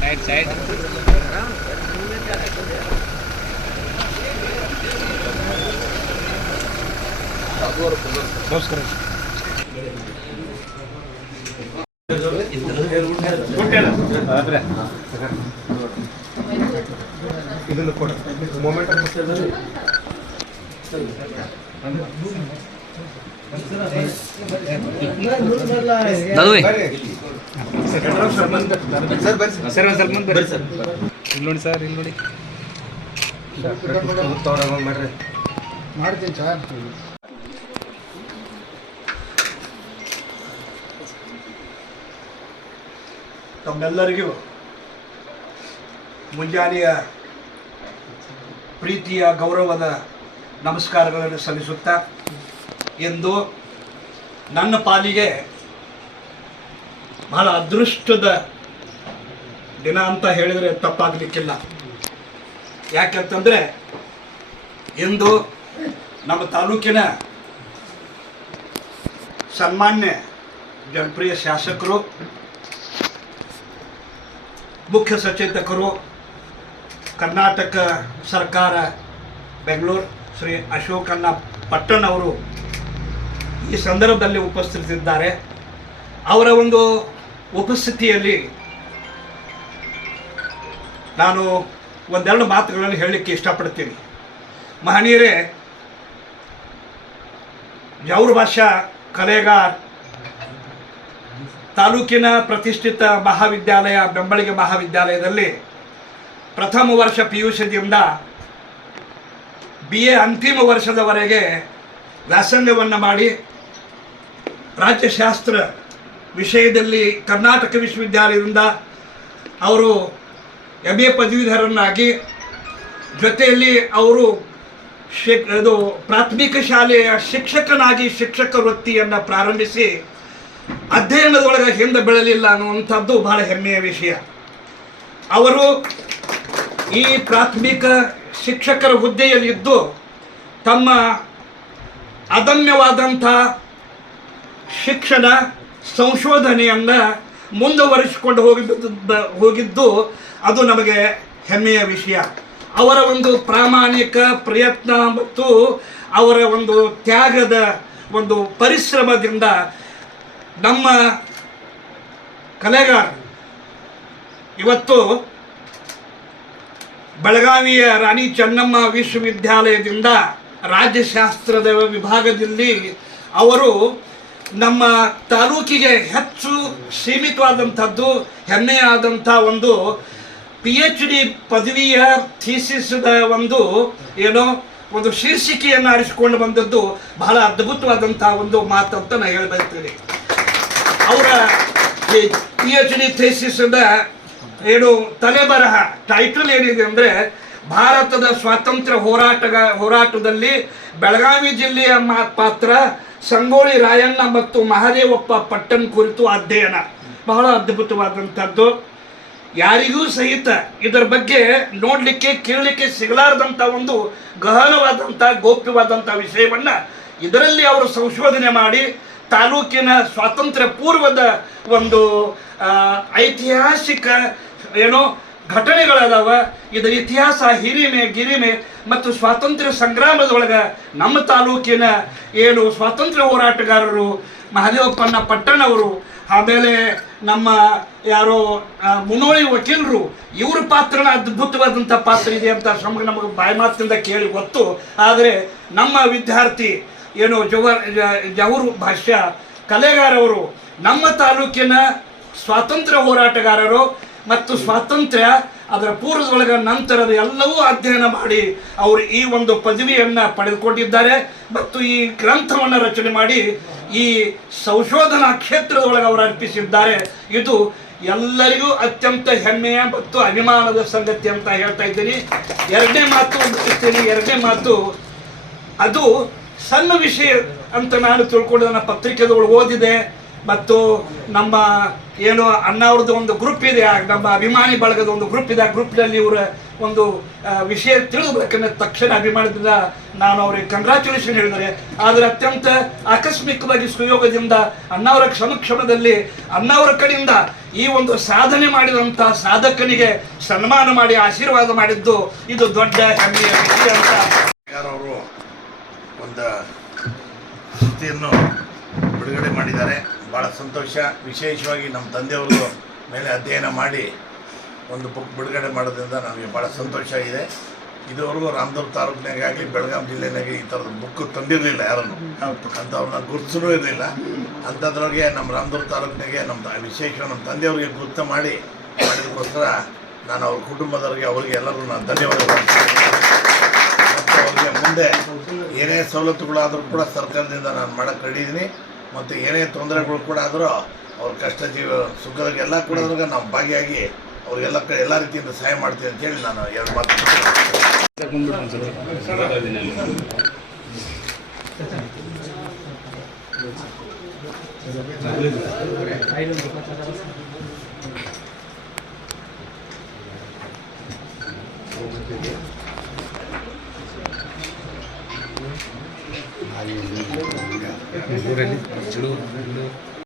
Side side ನಮಸ್ಕಾರ. ಇದನ್ನು ಕೊಡ ಮೊಮೆಂಟ್ ಸರ್ ಒಂದು ಸ್ವಲ್ಪ ಮುಂದೆ ಬರ್ರಿ ಸರ್. ಇಲ್ಲಿ ನೋಡಿ ಸರ್, ಇಲ್ಲಿ ನೋಡಿ ಮಾಡ್ತೀನಿ ಸರ್. ತಮ್ಮೆಲ್ಲರಿಗೂ ಮುಂಜಾನೆಯ ಪ್ರೀತಿಯ ಗೌರವದ ನಮಸ್ಕಾರಗಳನ್ನು ಸಲ್ಲಿಸುತ್ತಾ, ಎಂದು ನನ್ನ ಪಾಲಿಗೆ ಬಹಳ ಅದೃಷ್ಟದ ದಿನ ಅಂತ ಹೇಳಿದರೆ ತಪ್ಪಾಗಲಿಕ್ಕಿಲ್ಲ. ಯಾಕಂತಂದರೆ ಇಂದು ನಮ್ಮ ತಾಲೂಕಿನ ಸನ್ಮಾನ್ಯ ಜನಪ್ರಿಯ ಶಾಸಕರು, ಮುಖ್ಯ ಸಚೇತಕರು, ಕರ್ನಾಟಕ ಸರ್ಕಾರ ಬೆಂಗಳೂರು ಶ್ರೀ ಅಶೋಕಣ್ಣ ಪಟ್ಟಣ್ ಅವರು ಈ ಸಂದರ್ಭದಲ್ಲಿ ಉಪಸ್ಥಿತಿದ್ದಾರೆ. ಅವರ ಒಂದು ಉಪಸ್ಥಿತಿಯಲ್ಲಿ ನಾನು ಒಂದೆರಡು ಮಾತುಗಳನ್ನು ಹೇಳಲಿಕ್ಕೆ ಇಷ್ಟಪಡ್ತೀನಿ. ಮಹನೀಯರೇ, ಜೌರ್ ಭಾಷಾ ಕಲೆಗಾರ್ ತಾಲೂಕಿನ ಪ್ರತಿಷ್ಠಿತ ಮಹಾವಿದ್ಯಾಲಯ ಬೆಂಬಳಿಗೆ ಮಹಾವಿದ್ಯಾಲಯದಲ್ಲಿ ಪ್ರಥಮ ವರ್ಷ PUCದಿಂದ BA ಅಂತಿಮ ವರ್ಷದವರೆಗೆ ವ್ಯಾಸಂಗವನ್ನು ಮಾಡಿ ರಾಜ್ಯಶಾಸ್ತ್ರ ವಿಷಯದಲ್ಲಿ ಕರ್ನಾಟಕ ವಿಶ್ವವಿದ್ಯಾಲಯದಿಂದ ಅವರು MA ಪದವೀಧರನ್ನಾಗಿ, ಜೊತೆಯಲ್ಲಿ ಅವರು ಪ್ರಾಥಮಿಕ ಶಾಲೆಯ ಶಿಕ್ಷಕನಾಗಿ ಶಿಕ್ಷಕ ವೃತ್ತಿಯನ್ನು ಪ್ರಾರಂಭಿಸಿ ಅಧ್ಯಯನದೊಳಗೆ ಹಿಂದೆ ಬೀಳಲಿಲ್ಲ ಅನ್ನುವಂಥದ್ದು ಬಹಳ ಹೆಮ್ಮೆಯ ವಿಷಯ. ಅವರು ಈ ಪ್ರಾಥಮಿಕ ಶಿಕ್ಷಕರ ಹುದ್ದೆಯಲ್ಲಿದ್ದು ತಮ್ಮ ಅದಮ್ಯವಾದಂಥ ಶಿಕ್ಷಣ ಸಂಶೋಧನೆಯನ್ನು ಮುಂದುವರಿಸಿಕೊಂಡು ಹೋಗಿದ್ದು ಅದು ನಮಗೆ ಹೆಮ್ಮೆಯ ವಿಷಯ. ಅವರ ಒಂದು ಪ್ರಾಮಾಣಿಕ ಪ್ರಯತ್ನ ಮತ್ತು ಅವರ ಒಂದು ತ್ಯಾಗದ ಒಂದು ಪರಿಶ್ರಮದಿಂದ ನಮ್ಮ ಕಲೆಗಾರ ಇವತ್ತು ಬೆಳಗಾವಿಯ ರಾಣಿ ಚೆನ್ನಮ್ಮ ವಿಶ್ವವಿದ್ಯಾಲಯದಿಂದ ರಾಜ್ಯಶಾಸ್ತ್ರದ ವಿಭಾಗದಲ್ಲಿ ಅವರು ನಮ್ಮ ತಾಲೂಕಿಗೆ ಹೆಚ್ಚು ಸೀಮಿತವಾದಂಥದ್ದು ಹೆಮ್ಮೆಯಾದಂಥ ಒಂದು PhD ಪದವಿಯ ಥೀಸಿಸ್ದ ಒಂದು ಶೀರ್ಷಿಕೆಯನ್ನು ಆರಿಸಿಕೊಂಡು ಬಂದದ್ದು ಬಹಳ ಅದ್ಭುತವಾದಂಥ ಒಂದು ಮಾತಂತ ನಾನು ಹೇಳಬಯಸ್ತೀನಿ. ಅವರ PhD ಥೀಸಿಸ್ದ ತಲೆಬರಹ ಟೈಟಲ್ ಏನಿದೆ ಅಂದರೆ, ಭಾರತದ ಸ್ವಾತಂತ್ರ್ಯ ಹೋರಾಟದಲ್ಲಿ ಬೆಳಗಾವಿ ಜಿಲ್ಲೆಯ ಪಾತ್ರ, ಸಂಗೊಳ್ಳಿ ರಾಯಣ್ಣ ಮತ್ತು ಮಹದೇವಪ್ಪ ಪಟ್ಟಣ್ ಕುರಿತು ಅಧ್ಯಯನ. ಬಹಳ ಅದ್ಭುತವಾದಂಥದ್ದು. ಯಾರಿಗೂ ಸಹಿತ ಇದರ ಬಗ್ಗೆ ನೋಡಲಿಕ್ಕೆ ಕೇಳಲಿಕ್ಕೆ ಸಿಗಲಾರದಂಥ ಒಂದು ಗಹನವಾದಂಥ ಗೋಪ್ಯವಾದಂಥ ವಿಷಯವನ್ನು ಇದರಲ್ಲಿ ಅವರು ಸಂಶೋಧನೆ ಮಾಡಿ ತಾಲೂಕಿನ ಸ್ವಾತಂತ್ರ್ಯ ಪೂರ್ವದ ಒಂದು ಐತಿಹಾಸಿಕ ಘಟನೆಗಳದಾವ. ಇದರ ಇತಿಹಾಸ, ಹಿರಿಮೆ, ಗಿರಿಮೆ ಮತ್ತು ಸ್ವಾತಂತ್ರ್ಯ ಸಂಗ್ರಾಮದೊಳಗೆ ನಮ್ಮ ತಾಲೂಕಿನ ಸ್ವಾತಂತ್ರ್ಯ ಹೋರಾಟಗಾರರು ಮಹದೇವಪ್ಪನ ಪಟ್ಟಣ್ ಅವರು, ಆಮೇಲೆ ನಮ್ಮ ಮುನ್ನೋಳಿ ವಕೀಲರು, ಇವರ ಪಾತ್ರನ ಅದ್ಭುತವಾದಂಥ ಪಾತ್ರ ಇದೆ ಅಂತ ನಮಗೆ ಬಾಯಿ ಮಾತಿನಿಂದ ಕೇಳಿ ಗೊತ್ತು. ಆದರೆ ನಮ್ಮ ವಿದ್ಯಾರ್ಥಿ ಜೌರ್ ಭಾಷಾ ಕಲೆಗಾರವರು ನಮ್ಮ ತಾಲೂಕಿನ ಸ್ವಾತಂತ್ರ್ಯ ಹೋರಾಟಗಾರರು ಮತ್ತು ಸ್ವಾತಂತ್ರ್ಯ ಅದರ ಪೂರ್ವದೊಳಗ ನಂತರದ ಎಲ್ಲವೂ ಅಧ್ಯಯನ ಮಾಡಿ ಅವರು ಈ ಒಂದು ಪದವಿಯನ್ನು ಪಡೆದುಕೊಂಡಿದ್ದಾರೆ ಮತ್ತು ಈ ಗ್ರಂಥವನ್ನು ರಚನೆ ಮಾಡಿ ಈ ಸಂಶೋಧನಾ ಕ್ಷೇತ್ರದೊಳಗೆ ಅವರು ಅರ್ಪಿಸಿದ್ದಾರೆ. ಇದು ಎಲ್ಲರಿಗೂ ಅತ್ಯಂತ ಹೆಮ್ಮೆಯ ಮತ್ತು ಅಭಿಮಾನದ ಸಂಗತಿ ಅಂತ ಹೇಳ್ತಾ ಇದ್ದೀನಿ. ಎರಡನೇ ಮಾತು ಅದು ಸಣ್ಣ ವಿಷಯ ಅಂತ ನಾನು ತಿಳ್ಕೊಂಡು ನನ್ನ ಪತ್ರಿಕೆಗಳು ಓದಿದೆ ಮತ್ತು ನಮ್ಮ ಅಣ್ಣವ್ರದ್ದು ಒಂದು ಗ್ರೂಪ್ ಇದೆ, ನಮ್ಮ ಅಭಿಮಾನಿ ಬಳಗದ ಒಂದು ಗ್ರೂಪ್ ಇದೆ. ಆ ಗ್ರೂಪ್ನಲ್ಲಿ ಇವರು ಒಂದು ವಿಷಯ ತಿಳಿದು ಬೇಕನ್ನ ತಕ್ಷಣ ಅಭಿಮಾನದಿಂದ ನಾನು ಅವರಿಗೆ ಕಂಗ್ರ್ಯಾಚುಲೇಷನ್ ಹೇಳಿದರೆ, ಆದರೆ ಅತ್ಯಂತ ಆಕಸ್ಮಿಕವಾಗಿ ಸುಯೋಗದಿಂದ ಅಣ್ಣಾವರ ಕ್ಷಣದಲ್ಲಿ ಅಣ್ಣಾವರ ಕಡೆಯಿಂದ ಈ ಒಂದು ಸಾಧನೆ ಮಾಡಿದಂಥ ಸಾಧಕನಿಗೆ ಸನ್ಮಾನ ಮಾಡಿ ಆಶೀರ್ವಾದ ಮಾಡಿದ್ದು ಇದು ದೊಡ್ಡ ಹೆಮ್ಮೆಯ ವಿಷಯ ಅಂತ ಅವರು ಒಂದು ಕೃತಿಯನ್ನು ಬಿಡುಗಡೆ ಮಾಡಿದ್ದಾರೆ. ಭಾಳ ಸಂತೋಷ. ವಿಶೇಷವಾಗಿ ನಮ್ಮ ತಂದೆಯವರು ಮೇಲೆ ಅಧ್ಯಯನ ಮಾಡಿ ಒಂದು ಬುಕ್ ಬಿಡುಗಡೆ ಮಾಡೋದ್ರಿಂದ ನಮಗೆ ಭಾಳ ಸಂತೋಷ ಇದೆ. ಇದುವರೆಗೂ ರಾಮದುರ್ಗ ತಾಲೂಕಿನಾಗಲಿ ಬೆಳಗಾಂ ಜಿಲ್ಲೆನಾಗೆ ಈ ಥರದ ಬುಕ್ ತಂದಿರಲಿಲ್ಲ, ಯಾರನ್ನು ಅಂಥವ್ರನ್ನ ಗುರುತಿಸೂ ಇರಲಿಲ್ಲ. ಅಂಥದ್ರೊಳಗೆ ನಮ್ಮ ರಾಮದುರ್ಗ ತಾಲೂಕಿನಾಗೆ ವಿಶೇಷವಾಗಿ ನಮ್ಮ ತಂದೆಯವ್ರಿಗೆ ಗುರುತ ಮಾಡಿದಕ್ಕೋಸ್ಕರ ನಾನು ಅವ್ರ ಕುಟುಂಬದವ್ರಿಗೆ ಅವರಿಗೆ ಎಲ್ಲರೂ ನಾನು ಧನ್ಯವಾದಗಳು. ಮತ್ತು ಅವ್ರಿಗೆ ಮುಂದೆ ಏನೇ ಸವಲತ್ತುಗಳಾದರೂ ಕೂಡ ಸರ್ಕಾರದಿಂದ ನಾನು ಮಾಡೋಕ್ಕೆ ರೆಡಿ ಇದ್ದೀನಿ. ಮತ್ತು ಏನೇ ತೊಂದರೆಗಳು ಕೂಡ ಆದರೂ ಅವ್ರ ಕಷ್ಟ ಸುಖದಾಗ ಎಲ್ಲ ಕೂಡ ನಾವು ಭಾಗಿಯಾಗಿ ಅವ್ರಿಗೆಲ್ಲ ಎಲ್ಲ ರೀತಿಯಿಂದ ಸಹಾಯ ಮಾಡ್ತೀನಿ ಅಂತೇಳಿ ನಾನು ಎರಡು ಮಾತು ಊರಲ್ಲಿ